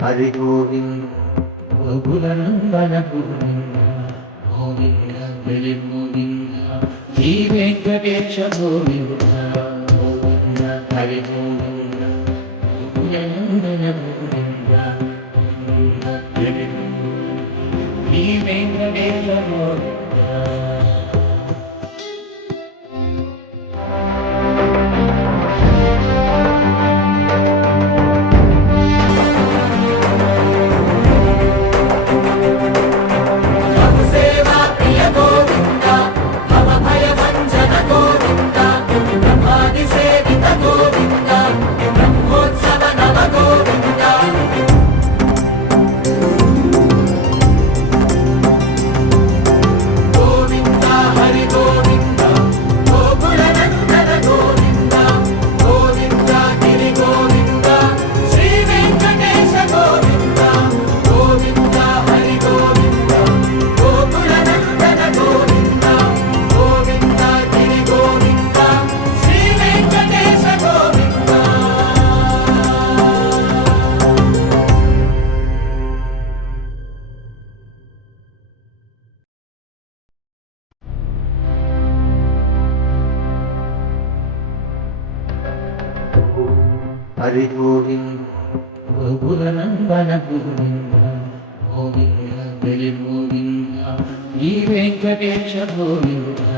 Hari Govinda గోకులనందన Govinda Govinda Hari Govinda Shri Venkatesha Govinda Govinda Hari Govinda గోకులనందన Govinda Govinda Hari Govinda Shri Venkatesha Govinda. Hari Govinda గోకులనందన Govinda Govinda Hari Govinda Shri Venkatesha Govinda